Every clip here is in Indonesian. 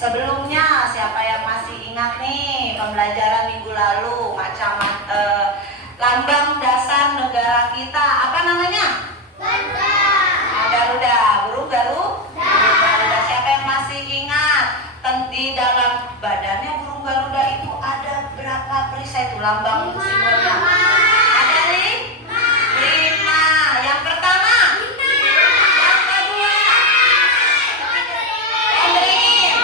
Sebelumnya siapa yang masih ingat nih pembelajaran minggu lalu lambang dasar negara kita apa namanya? Garuda. Garuda, burung Garuda. Siapa yang masih ingat? Di dalam badannya burung Garuda itu ada berapa perisai itu lambang simbolnya? Ada nih? 5. Yang pertama? Yang kedua? Banding.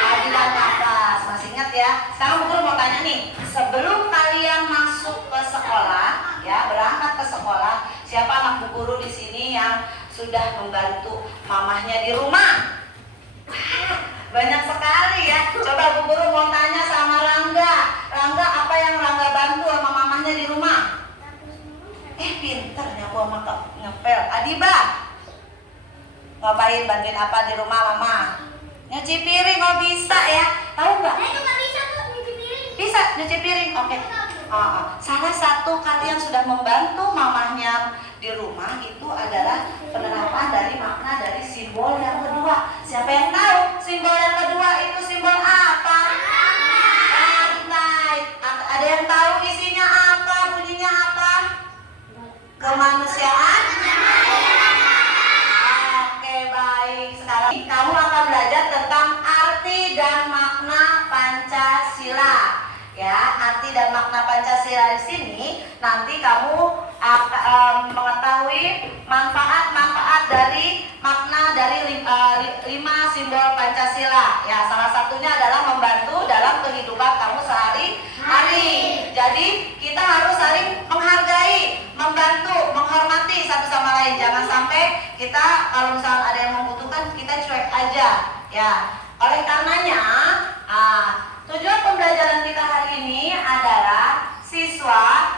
Adilan nafas. Masih ingat ya? Sekarang guru mau tanya nih, sebelum kalian masuk ke sekolah, ya berangkat ke sekolah, siapa anak bu guru di sini yang sudah membantu mamahnya di rumah? Banyak sekali ya. Coba bu guru mau tanya sama Rangga. Rangga, apa yang Rangga bantu sama mamahnya di rumah? Pinter nyapu sama ngepel. Adiba, ngapain, bantuin apa di rumah mama? Nyuci piring. Oh bisa ya. Tahu nggak? Saya juga bisa tuh nyuci piring. Bisa nyuci piring. Oke. Salah satu kalian sudah membantu mamahnya di rumah itu adalah penerapan dari makna dari simbol yang kedua. Siapa yang tahu simbol yang kedua itu simbol apa? Lantai. Ada yang tahu isinya apa? Bunyinya apa? Kemanusiaan. Oke, baik. Sekarang kamu akan belajar tentang arti dan makna Pancasila. Ya, arti dan makna Pancasila di sini nanti kamu akan mengetahui manfaat-manfaat dari makna dari 5 simbol Pancasila. Ya, salah satunya adalah membantu dalam kehidupan kamu sehari-hari. Jadi kita harus saling menghargai, membantu, menghormati satu sama lain. Jangan sampai kita kalau misalnya ada yang membutuhkan kita cuek aja. Ya, oleh karenanya tujuan pembelajaran kita hari ini adalah siswa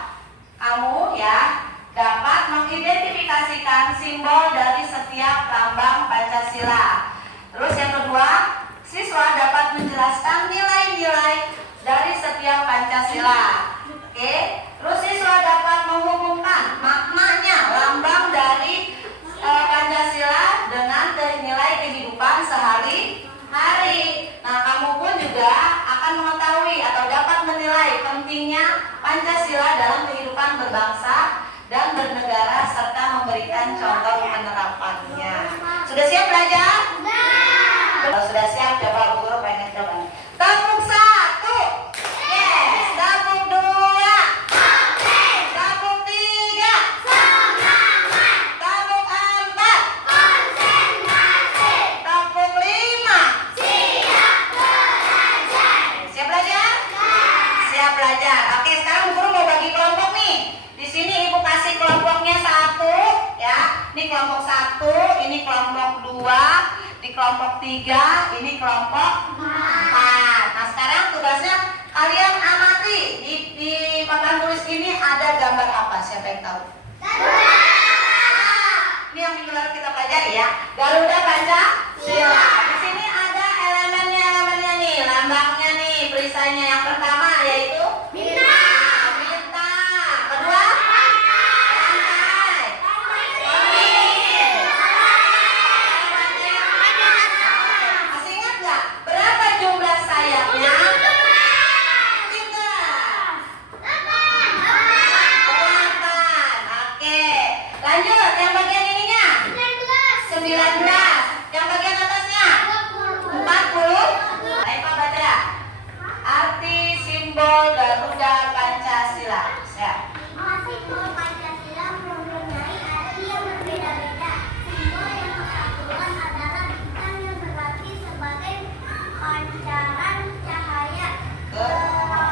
kamu ya dapat mengidentifikasikan simbol dari setiap lambang Pancasila. Terus yang kedua, siswa dapat menjelaskan nilai-nilai dari setiap Pancasila. Oke, terus siswa dapat menghubungkan maknanya lambang dari Pancasila dengan nilai kehidupan sehari-hari. Nah, kamu pun juga akan mengetahui atau dapat menilai pentingnya Pancasila dalam kehidupan berbangsa dan bernegara serta memberikan contoh penerapannya. Sudah siap belajar? Kalau sudah siap, coba guru pengen coba. Tepuk 1. Yes. Tepuk 2. Tepuk 3. Tepuk 4. Tepuk 5. Siap belajar? Siap belajar. Oke, sekarang guru mau bagi kelompok nih. Di sini ibu kasih kelompoknya 1, ya. Ini kelompok 1, ini kelompok 2, di kelompok 3, ini kelompok 4. Nah, sekarang tugasnya kalian amati di papan tulis ini ada gambar apa? Siapa yang tahu? Ini yang minggu lalu kita pelajari ya. Garuda Pancasila. Di sini ada elemennya nih, lambangnya nih, perisainya. Yang pertama yaitu bintang. Kedua, lantai. Masih ingat nggak berapa jumlah sayapnya? 8. Oke. Lanjut, yang bagian ininya 19. Yang bagian atasnya 40. Ayo baca arti simbol Garuda Pancasila. Ya. Simbol Pancasila mempunyai arti yang berbeda-beda. Simbol yang persatuan adalah bintang yang berarti sebagai pancaran cahaya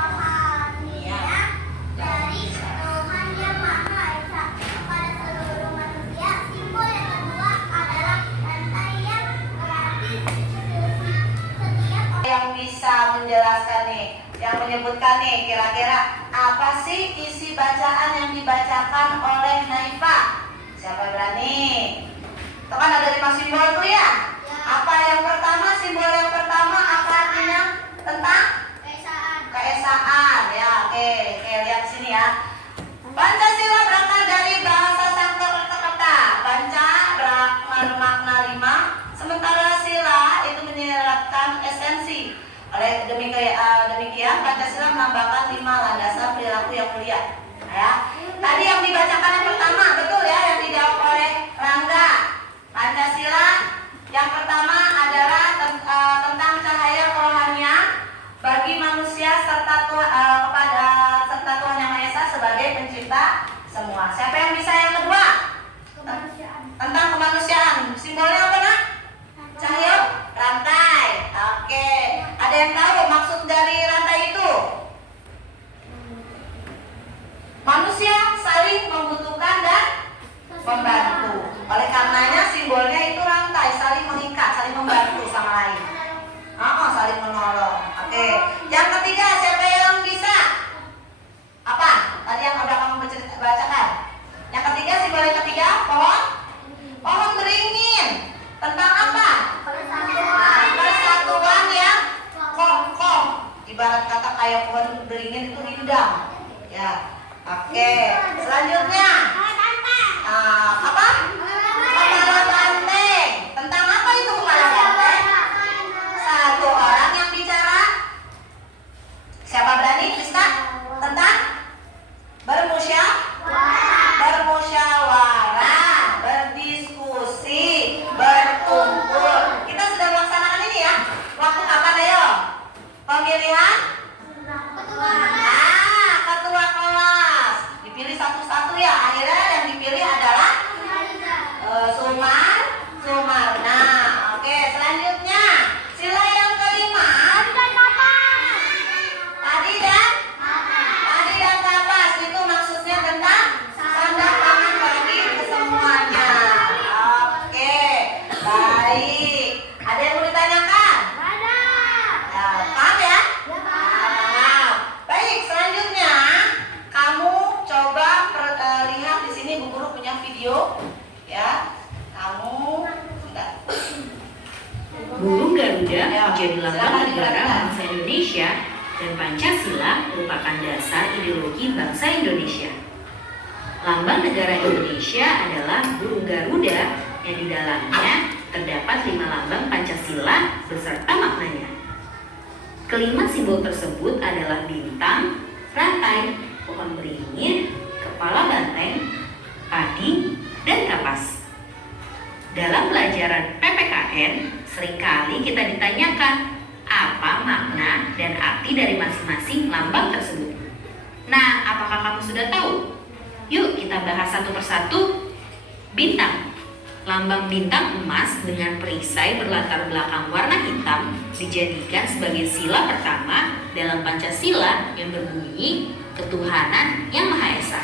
rohaniah dari Tuhan Yang Maha Esa kepada seluruh manusia. Simbol yang kedua adalah lantai yang berarti setiap Yang bisa menjelaskan nih, yang menyebutkan nih kira-kira apa sih isi bacaan yang dibacakan oleh Naifa? Siapa berani? Itu kan ada 5 simbol tuh ya. Apa yang pertama? Simbol yang pertama apa artinya? Tentang keesaan ya. Oke, lihat sini ya. Pancasila berasal dari bahasa Sanskerta. Panca bermakna 5, sementara Pancasila melambangkan 5 landasan perilaku yang mulia. Ya. Tadi yang dibacakan yang pertama, betul ya, yang dijawab oleh Rangga. Pancasila yang pertama adalah tentang cahaya kerohanian bagi manusia serta Tuhan Yang Maha Esa sebagai pencipta semua. Siapa yang bisa yang kedua? Tentang kemanusiaan. Simbolnya apa, Nak? Cahaya rantai. Oke. Ada yang tahu maksud dari rantai itu? Manusia saling membutuhkan dan membantu. Oleh karenanya simbolnya itu rantai, saling mengikat, saling membantu sama lain. Saling menolong. Oke. Yang ketiga, siapa yang bisa? Apa? Tadi yang udah kamu bacakan. Yang ketiga, simbol yang ketiga, pohon. Pohon beringin. Tentang apa? Persatuan yang kokoh. Ibarat kata kayak pohon beringin itu rindang. Ya. Oke. Selanjutnya. Apa? Kepala banteng. Tentang apa itu kepala banteng? Satu orang yang bicara. Siapa berani? Bisa? Tentang bermusyawarah, berdiskusi, berkumpul. Kita sudah melaksanakan ini ya. Waktu kapan ayo? Pemilihan? Ketua kelas. Dipilih satu-satu ya. Akhirnya yang dipilih adalah Sumarna. Oke, selanjutnya sila yang kelima. Tadi dan kapas itu maksudnya tentang sandang pangan bagi kesemuanya. Oke, baik. Ada yang mau ditanyakan? Paham ya? Baik, selanjutnya kamu coba lihat di sini Bu Guru punya video ya. Kamu Burung Garuda Ya, menjadi lambang silakan negara diperhatikan. bangsa Indonesia dan Pancasila merupakan dasar ideologi bangsa Indonesia. Lambang negara Indonesia adalah burung Garuda yang di dalamnya terdapat 5 lambang Pancasila beserta maknanya. Kelima simbol tersebut adalah bintang, rantai, pohon beringin, kepala banteng, padi, dan kapas. Dalam pelajaran PPKN, seringkali kita ditanyakan apa makna dan arti dari masing-masing lambang tersebut. Nah, apakah kamu sudah tahu? Yuk kita bahas satu persatu. Bintang. Lambang bintang emas dengan perisai berlatar belakang warna hitam dijadikan sebagai sila pertama dalam Pancasila yang berbunyi ketuhanan yang Maha Esa.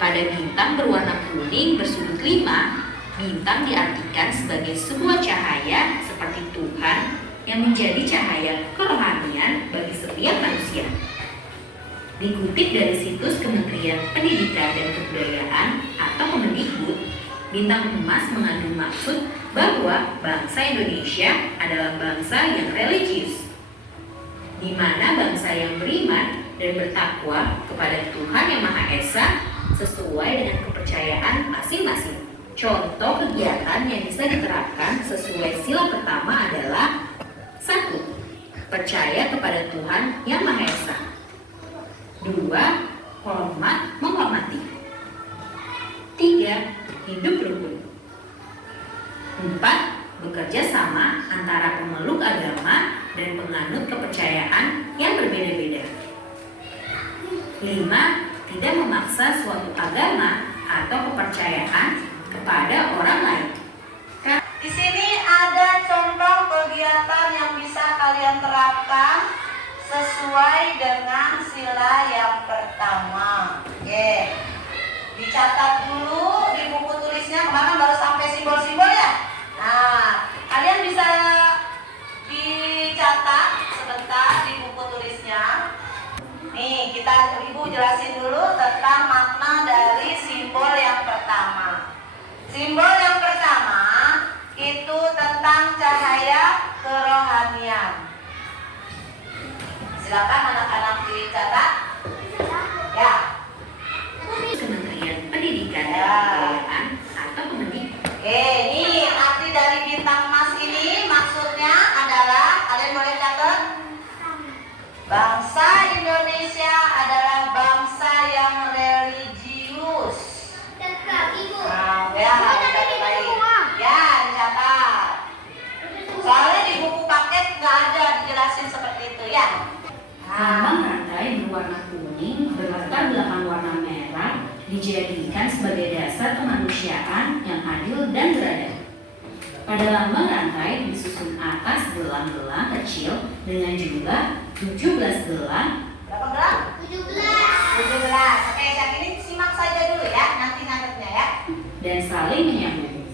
Pada bintang berwarna kuning bersudut 5, bintang diartikan sebagai sebuah cahaya seperti Tuhan yang menjadi cahaya kerohanian bagi setiap manusia. Dikutip dari situs Kementerian Pendidikan dan Kebudayaan atau Kemendikbud, bintang emas mengandung maksud bahwa bangsa Indonesia adalah bangsa yang religius, di mana bangsa yang beriman dan bertakwa kepada Tuhan Yang Maha Esa sesuai dengan kepercayaan masing-masing. Contoh kegiatan yang bisa diterapkan sesuai sila pertama adalah 1. Percaya kepada Tuhan Yang Maha Esa. 2. Hormat menghormati. 3. Hidup rukun. 4. Bekerja sama antara pemeluk agama dan penganut kepercayaan yang berbeda-beda. 5. Tidak memaksa suatu agama atau kepercayaan kepada orang lain. Di sini ada contoh kegiatan yang bisa kalian terapkan sesuai dengan sila yang pertama. Oke. Dicatat dulu di buku tulisnya. Kemarin baru sampai simbol-simbol ya. Nah, kalian bisa dicatat sebentar di buku tulisnya. Nih, Ibu jelasin dulu tentang makna dari simbol yang pertama. Simbol yang pertama itu tentang cahaya kerohanian. Silakan anak-anak dicatat. Ya. Kementerian Pendidikan dan Ya. Kebudayaan atau Kemendikbud. Ini arti dari bintang emas ini maksudnya adalah, kalian boleh catat, bangsa Lambang rantai berwarna kuning berlatar belakang warna merah dijadikan sebagai dasar kemanusiaan yang adil dan beradab. Pada lambang rantai disusun atas gelang-gelang kecil dengan jumlah 17 gelang. Berapa gelang? 17. Oke, yang ini simak saja dulu ya, nanti nangkepnya ya. Dan saling menyambung,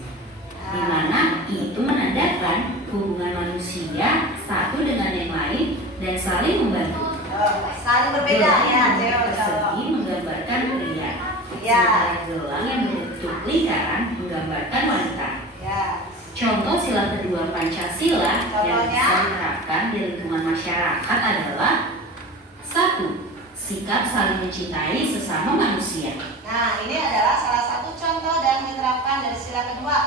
di mana itu menandakan hubungan manusia satu dengan yang lain dan saling membantu. Saling berbeda ya, Gelang cewek persegi cowok. menggambarkan pria, Ya. sementara gelang yang berbentuk lingkaran menggambarkan wanita. Ya. Contoh sila kedua Pancasila yang Contohnya? bisa diterapkan di lingkungan masyarakat adalah 1. Sikap saling mencintai sesama manusia. Nah, ini adalah salah satu contoh dan diterapkan dari sila kedua,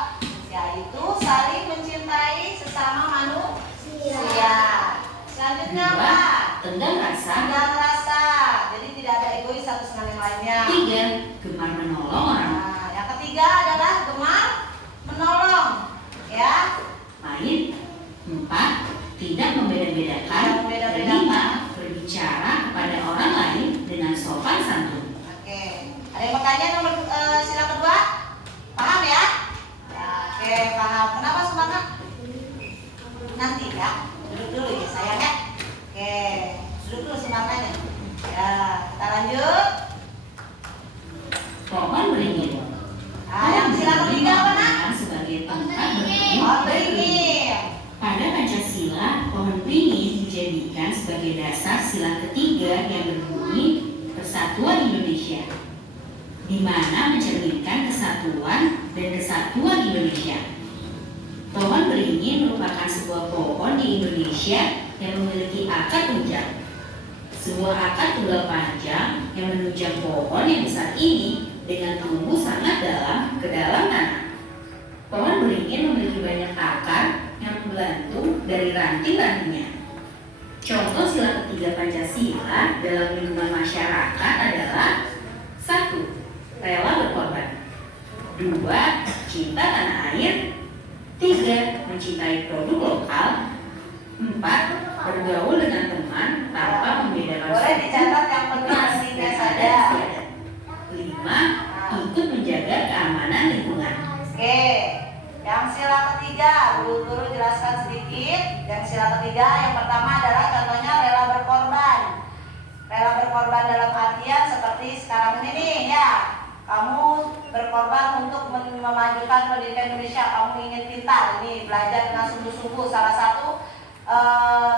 yaitu saling mencintai sesama manusia. Selanjutnya 2. apa? Tenggang rasa. Tenggang rasa. Jadi tidak ada egois satu sama yang lainnya. 3. Gemar menolong orang Nah, yang ketiga adalah gemar menolong, ya. lain. 4. Tidak membeda-bedakan. Tidak membeda-bedakan. 5. Berbicara kepada orang lain dengan sopan santun. Oke. Ada yang bertanya nomor sila kedua? Paham ya? Ya, oke, paham. Kenapa semangat? Nanti ya. Duduk dulu ya sayang ya. Oke, duduk dulu semangatnya. Ya, kita lanjut. Pohon beringin. Nah, yang sila ketiga apa nak? Sebagai tempat bertemu Oh, beringin. beringin. Pada Pancasila, pohon beringin dijadikan sebagai dasar sila ketiga yang berbunyi Persatuan Indonesia, di mana mencerminkan kesatuan dan kesatuan Indonesia. Pohon beringin merupakan sebuah pohon di Indonesia yang memiliki akar tunjang. Sebuah akar tunggal panjang yang menunjang pohon yang besar ini dengan tumbuh sangat dalam ke dalam tanah. Pohon beringin memiliki banyak akar yang membantu dari ranting-rantingnya. Contoh sila ketiga Pancasila dalam lingkungan masyarakat adalah 1. Rela berkorban. 2. Cinta tanah air. 3. Mencintai produk lokal. 4. Bergaul dengan teman tanpa membedakan Boleh suku, dicatat yang penting ras, pentingnya dan saja. adat istiadat. 5. Ikut menjaga keamanan lingkungan. Oke, yang sila ketiga, guru jelaskan sedikit. Yang sila ketiga, yang pertama adalah contohnya rela berkorban. Rela berkorban dalam artian seperti sekarang ini nih ya. Kamu berkorban untuk memajukan pendidikan Indonesia. Kamu ingin pintar, ini belajar dengan sungguh-sungguh. Salah satu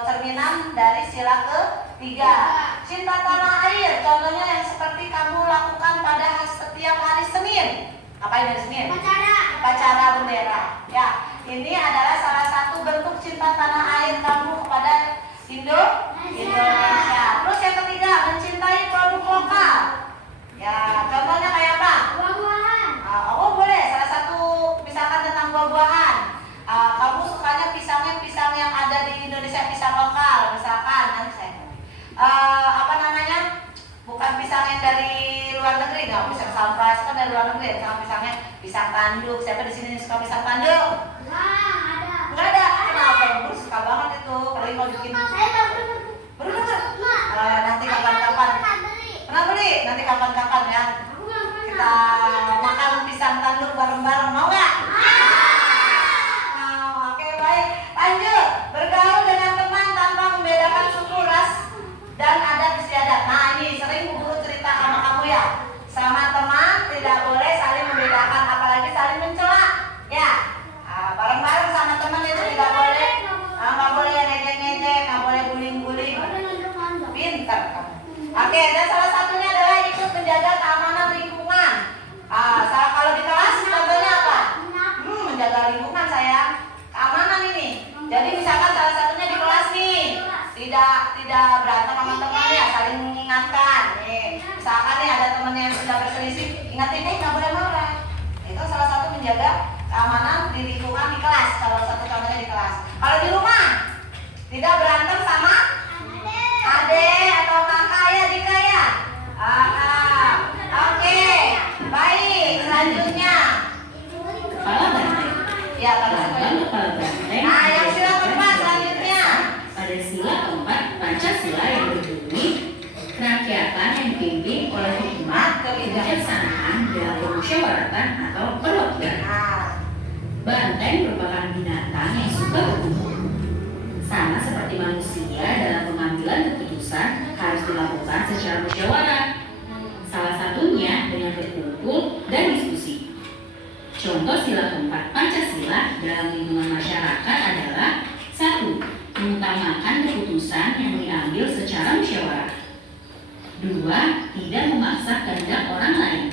cerminan dari sila ketiga. Cinta tanah air, contohnya yang seperti kamu lakukan pada setiap hari Senin. Ngapain hari Senin? Upacara bendera. Ya, ini adalah salah satu bentuk cinta tanah air kamu kepada Indonesia. Terus yang ketiga, mencintai produk lokal. Ya, contohnya kayak apa? Oh boleh, salah satu misalkan tentang buah-buahan. Kamu sukanya pisangnya pisang yang ada di Indonesia, pisang lokal, misalkan nanti saya. Apa namanya? Bukan pisang yang dari luar negeri, nggak pisang sampras kan dari luar negeri. Pisangnya pisang tanduk. Siapa di sini suka pisang tanduk? Nggak ada. Kenapa? Gue suka banget itu. Kalau mau bikin baru dapat. Nanti kapan-kapan. Pernah beli? Nanti kapan-kapan ya. Kita makan pisang tanduk bareng-bareng, mau nggak? Mau. Oke baik. Lanjut. Bergaul dengan teman tanpa membedakan suku, ras, dan adat istiadat. Nah ini sering guru cerita sama kamu ya. Sama teman tidak boleh saling membedakan, apalagi saling mencela. Ya. Bareng-bareng sama teman itu tidak boleh. Nggak boleh ngejek-ngejek, nggak boleh guling-guling. Pintar kamu. Oke, dan salah satunya adalah ikut menjaga keamanan lingkungan. Kalau di kelas contohnya apa? Menjaga lingkungan sayang. Keamanan ini. Jadi misalkan salah satunya di kelas nih, tidak berantem sama temannya, saling mengingatkan. Misalkan nih ada temannya yang sudah berselisih, ingatin nggak boleh marah. Itu salah satu menjaga keamanan di lingkungan di kelas. Salah satu contohnya di kelas. Kalau di rumah tidak berantem sama adek atau kakak ya Dika ya. Oke, baik. Selanjutnya. Kepala banteng. Ya, kalau Lambang kepala banteng. Nah, yang sila keempat selanjutnya. Pada sila keempat Pancasila yang berbunyi Kerakyatan yang dipimpin oleh hikmat, kebijaksanaan, dan kemusyawaratan atau perwakilan. Banteng merupakan binatang yang suka berkumpul. Sama seperti manusia, dalam pengambilan keputusan harus dilakukan secara musyawarah. Salah satunya dengan berkumpul dan diskusi. Contoh sila keempat Pancasila dalam lingkungan masyarakat adalah 1. Mengutamakan keputusan yang diambil secara musyawarah. 2. Tidak memaksa kehendak orang lain.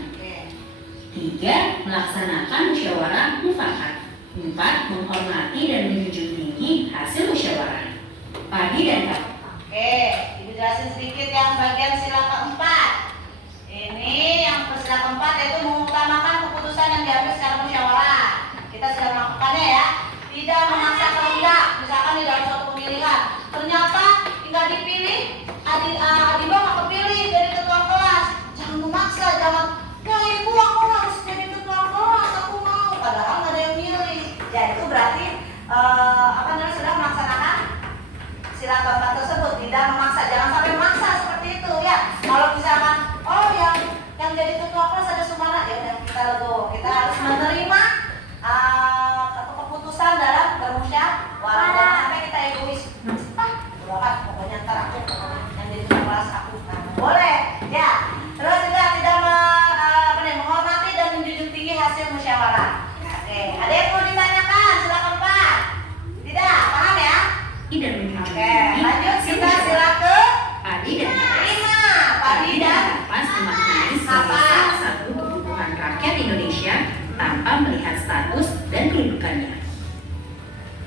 3. Melaksanakan musyawarah mufakat. 4. Menghormati dan menjunjung tinggi hasil musyawarah. Padi dan Kak. Oke, Ibu jelasin sedikit yang bagian sila keempat. Ini yang sila keempat yaitu mengutamakan keputusan yang diambil secara musyawarah. Kita sudah melakukannya ya. Tidak memaksa kehendak, misalkan di dalam suatu pemilihan. Ternyata tinggal dipilih, Adiba nggak kepilih jadi ketua kelas. Jangan memaksa, jangan. Ya ibu, aku harus jadi ketua kelas, aku mau. Padahal nggak ada yang milih. Ya itu berarti sudah melaksanakan sila keempat tersebut. Tidak memaksa, jangan sampai memaksa seperti itu ya. Kalau misalkan yang jadi ketua kelas ada Sumana, ya udah kita legowo. Kita harus menerima keputusan dalam bermusyawarah. Jangan sampai kita egois. Pokoknya ntar aku yang jadi ketua kelas aku. Boleh ya. Terus juga tidak menghormati dan menjunjung tinggi hasil musyawarah. Oke, ada yang mau ditanyakan? Silakan Pak. Tidak, paham ya? Tidak menjunjung Oke, tinggi lanjut hasil kita musyawarah. sila ke Padi dan Kak. 5. Padi dan Kapas dimaknai sebagai salah satu kebutuhan rakyat Indonesia tanpa melihat status dan kedudukannya.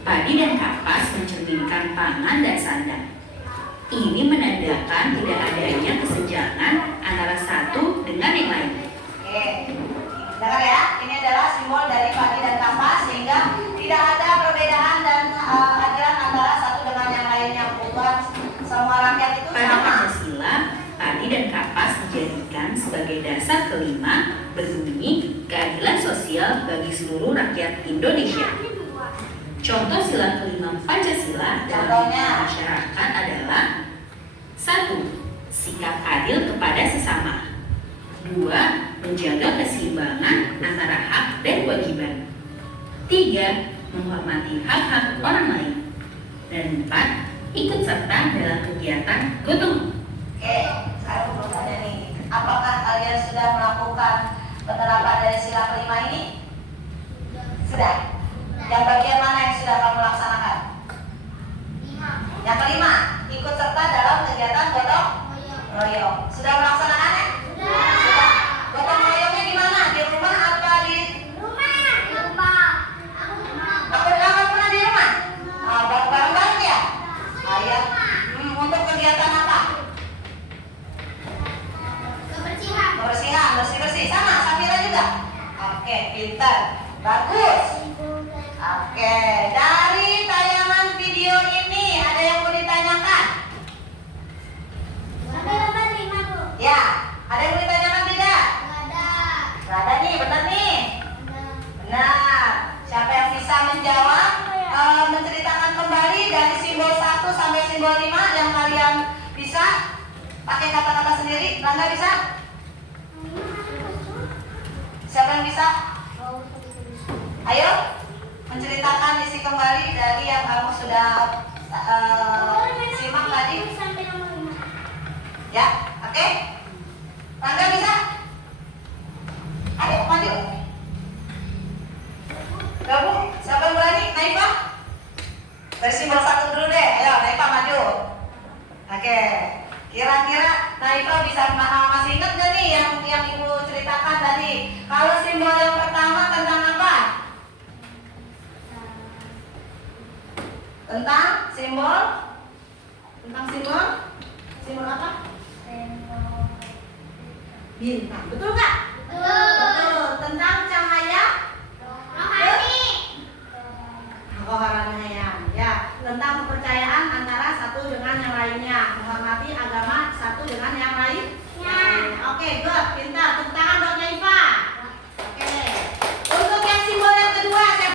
Padi dan kapas mencerminkan pangan dan sandang. Ini menandakan tidak adanya kesenjangan antara satu dengan yang lain. Oke, dengar ya, ini adalah simbol dari padi dan kapas sehingga tidak ada perbedaan dan adilan antara satu dengan yang lainnya. Kebutuhan semua rakyat itu Pada sama. Pancasila, padi dan kapas dijadikan sebagai dasar kelima berbunyi keadilan sosial bagi seluruh rakyat Indonesia. Contoh sila kelima Pancasila dalam Contohnya? masyarakat adalah 1. Sikap adil kepada sesama. 2. Menjaga keseimbangan antara hak dan kewajiban. 3. Menghormati hak-hak orang lain. Dan 4. Ikut serta dalam kegiatan gotong. Oke, sekarang mau tanya nih, apakah kalian sudah melakukan penerapan dari sila kelima ini? Sudah. Yang bagian mana yang sudah kamu laksanakan? Yang kelima, ikut serta dalam kegiatan gotong royong. Sudah melaksanakannya? Sudah. Gotong royongnya di mana? Di rumah atau di? Aku nggak pernah di rumah. Bareng-bareng ya? Ayah. Untuk kegiatan apa? Kebersihan, bersih-bersih. Sama, Safira juga. Oke, pintar. Bagus. Oke, dari tayangan video ini ada yang mau ditanyakan? Ya, ada yang mau ditanyakan tidak? Gak ada nih, benar nih. Benar. Siapa yang bisa menjawab? Menceritakan kembali dari simbol 1 sampai simbol 5 yang kalian bisa pakai kata-kata sendiri. Rangga bisa? Siapa yang bisa? Ayo menceritakan isi kembali dari yang kamu sudah simak tadi. Ya, oke? Rangga bisa? Ayo maju. Gabung, siapa yang berani? Naifah? Dari simbol 1 dulu deh. Ayo Naifah maju. Oke. Kira-kira Naifah bisa masih ingat gak nih yang ibu ceritakan tadi? Kalau simbol yang pertama tentang apa? Tentang simbol simbol apa? Bintang. Betul nggak? Betul. Tentang cahaya rohanian. Ya, tentang kepercayaan antara satu dengan yang lainnya, menghormati agama satu dengan yang lainnya. Oke, good, pintar. Tepuk tangan buat Naifah. Oke. Untuk yang simbol yang kedua, saya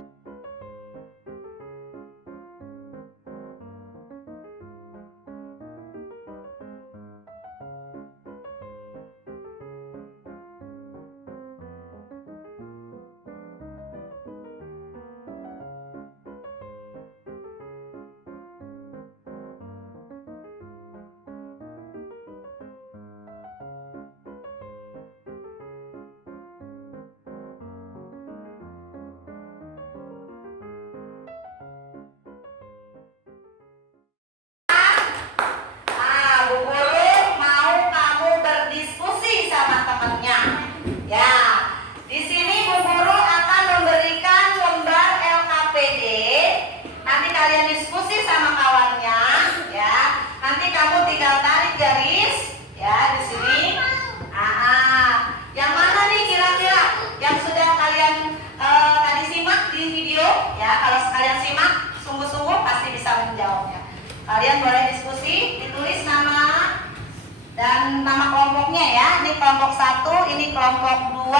kelompoknya ya. Ini kelompok 1, ini kelompok 2.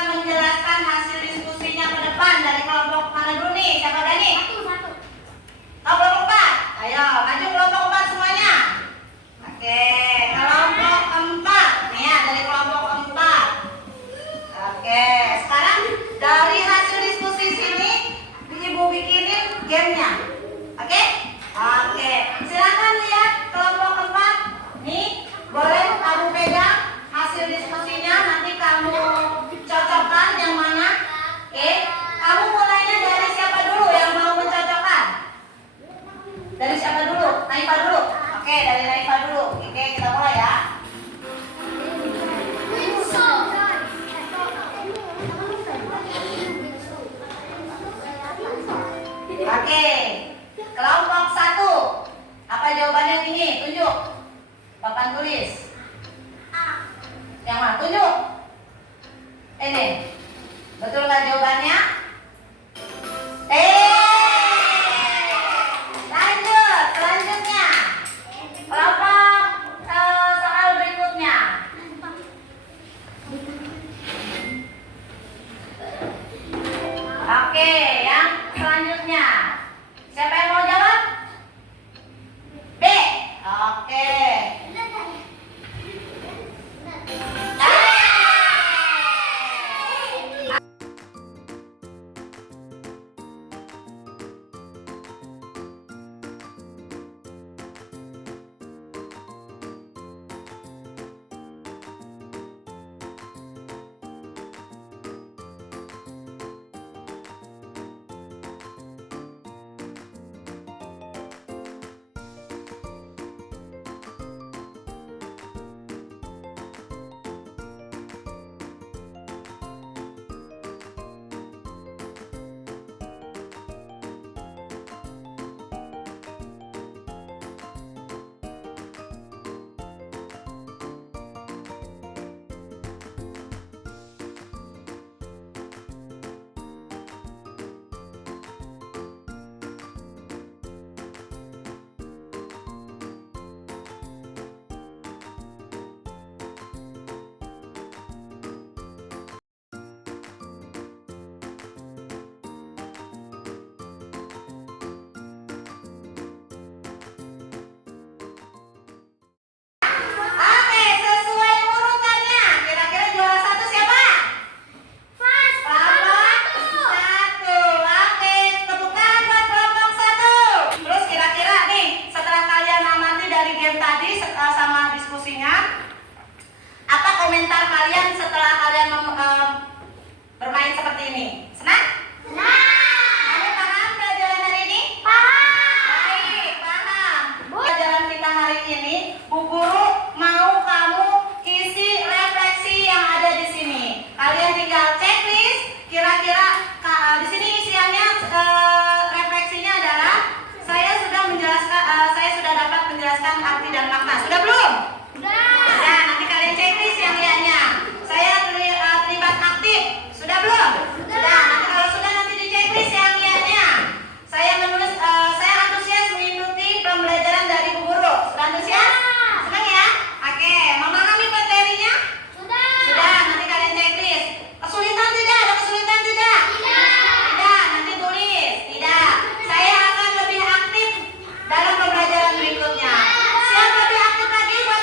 Menjelaskan hasil diskusinya ke depan dari kelompok mana dulu nih? Siapa berani? Satu. Oh, kelompok 4. Ayo, maju kelompok 4 semuanya. Oke, kelompok 4. Nih ya, dari kelompok 4. Oke, sekarang dari hasil diskusi sini Ibu bikinin gamenya. Oke? Oke, silakan lihat kelompok 4. Nih, boleh kamu pegang hasil diskusinya, nanti kamu cocokkan yang mana. Oke, kamu mulainya dari siapa dulu yang mau mencocokkan? Dari siapa dulu? Naifa dulu. Oke, dari Naifa dulu. Oke, kita mulai ya. Oke, kelompok 1. Apa jawabannya ini? Tunjuk. Papan tulis. Yang mana? Tunjuk. Ini. Betul nggak jawabannya? Lanjut. Selanjutnya. Kelompok soal berikutnya. Oke, yang selanjutnya. Siapa yang mau jawab? B. Oke. Oke, sesuai urutannya. Kira-kira juara 1 siapa? Kelompok 1. Oke, tepuk tangan buat kelompok 1. Terus kira-kira nih, setelah kalian amati dari game tadi sama diskusinya, apa komentar kalian setelah kalian bermain seperti ini? Senang? Kamu paham pelajaran hari ini? Baik, paham. Pelajaran kita hari ini, Bu Guru mau kamu isi refleksi yang ada di sini. Kalian tinggal checklist. Kira-kira di sini isiannya refleksinya adalah saya sudah dapat menjelaskan arti dan makna. Sudah belum? Sudah. Nanti kalian checklist yang lihatnya. Saya terlibat aktif. Sudah belum? Sudah. Nanti kalau sudah nanti di checklist yang lihatnya. Saya antusias mengikuti pembelajaran dari Bu Guru. Sudah antusias? Senang ya? Oke, memahami materinya? Sudah, nanti kalian checklist. Kesulitan tidak? Ada kesulitan tidak? Tidak, nanti tulis. Tidak. Saya akan lebih aktif dalam pembelajaran berikutnya. Siap lebih aktif lagi buat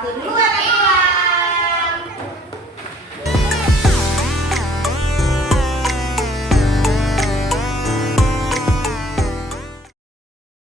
satu dulu